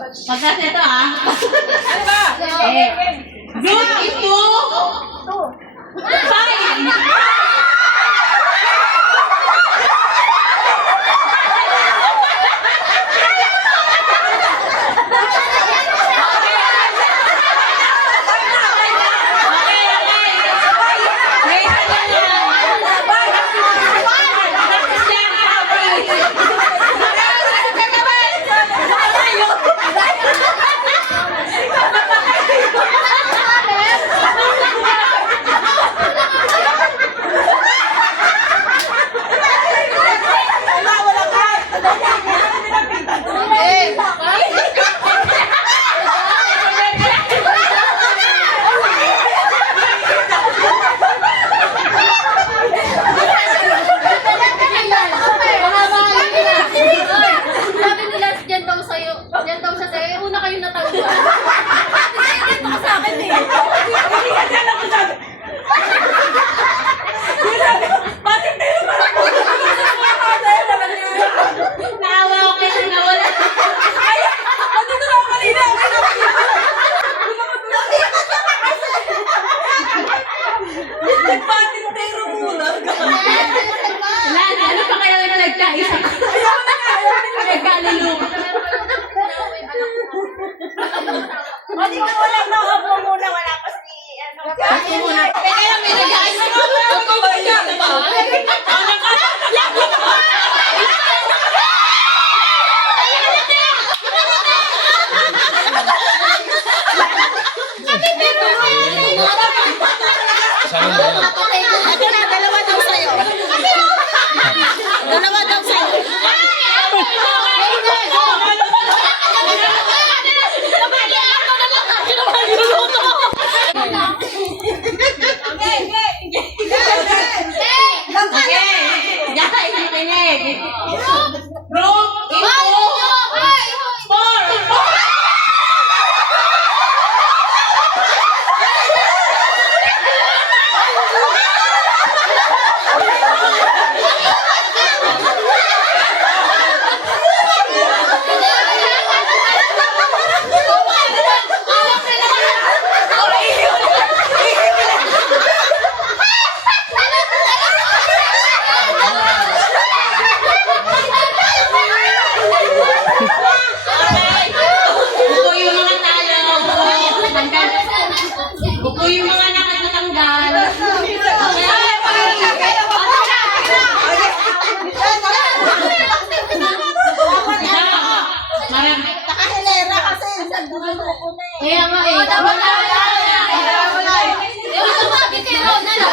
Pagkas ito ah. Ano ba? Group into 5. Ito na, dalawa daw sa'yo. Dalawa daw sa'yo. Buko yung mga nakatanggal. Nakahilera kasi. Kaya nga eh. Wala. Yung sumabi kay Rona lang.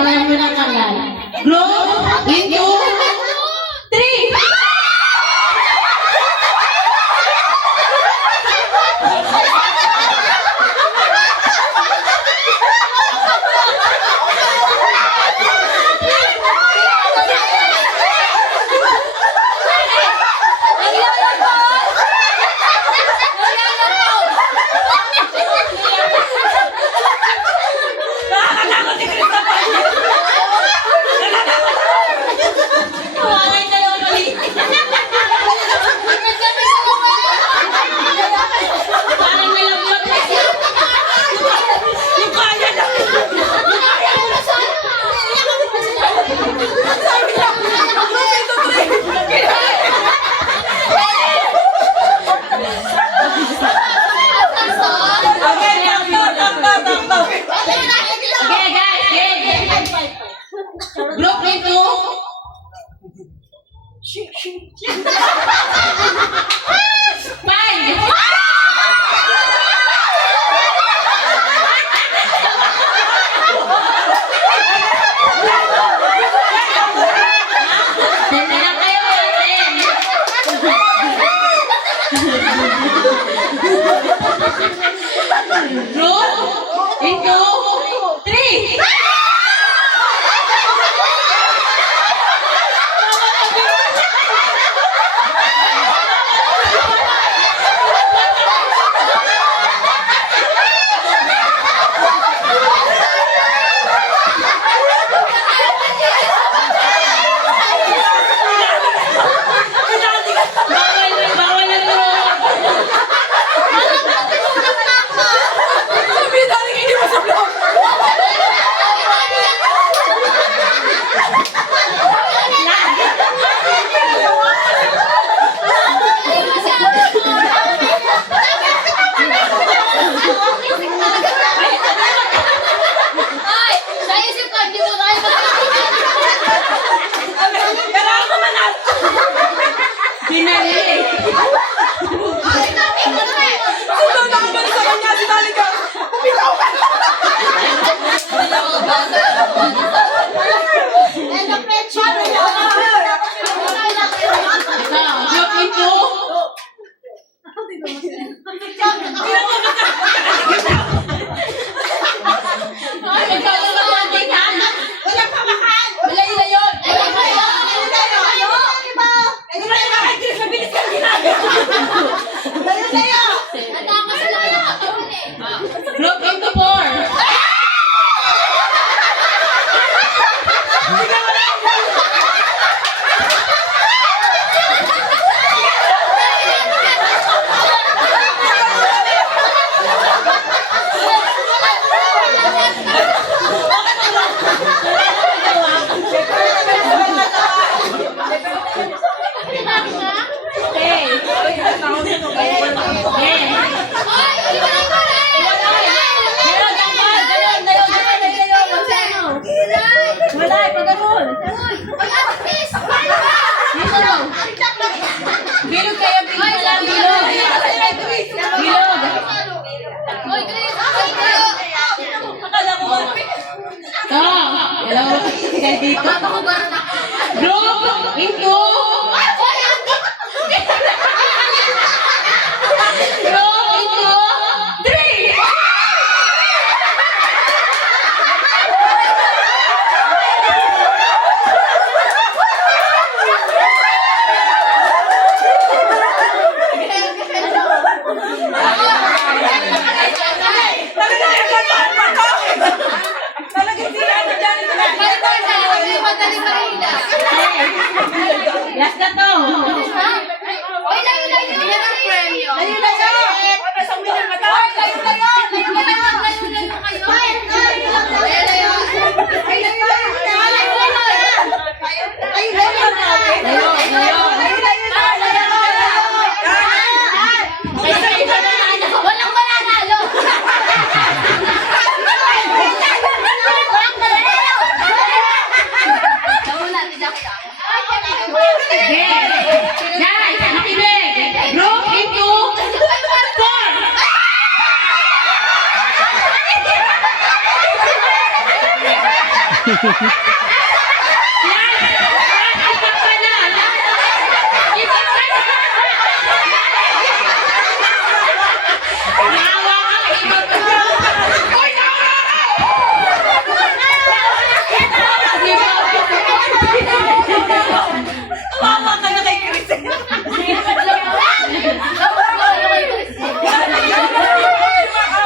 Marami ng kangal. Group into 3. kayo dito. Makabakugaran ako. Group into three. Last na to. Walang mananalo. Guys, nakinig. Group into four.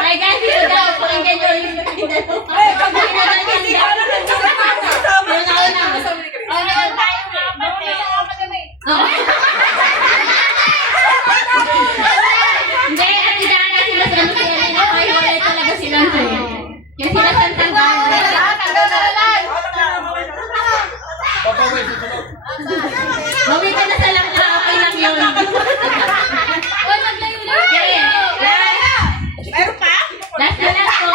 Ay, guys, dito daw. Pakinggan nyo yung Hindi, at si Dana, sila sa ano sila rin. Ay, wala talaga sila. Kaya sila santang Mami ka na sa langka, okay lang yun. Okay, Meron pa? last na last ko.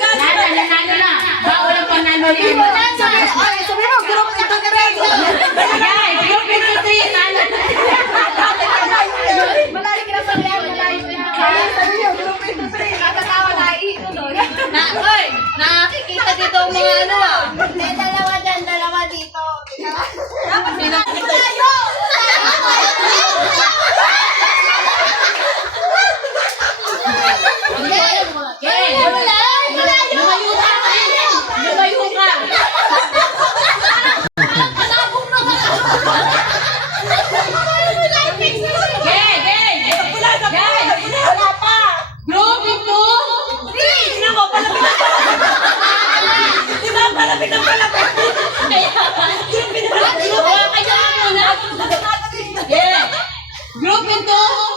Nanalo na. Bawal ang panalo niya. Sabi mo, group ito na rin. Guys, group into three. Nalo. Malayo ka na sa liyan, malayo ka na. Sabi niyo, group ito na rin. Nakatawa na iituloy. Oy, nakikita dito ang mga ano ah. May dalawa dyan, dalawa dito. Okay. Lumayo ka. Lumayo ka. Wala pa. Group into three. Group into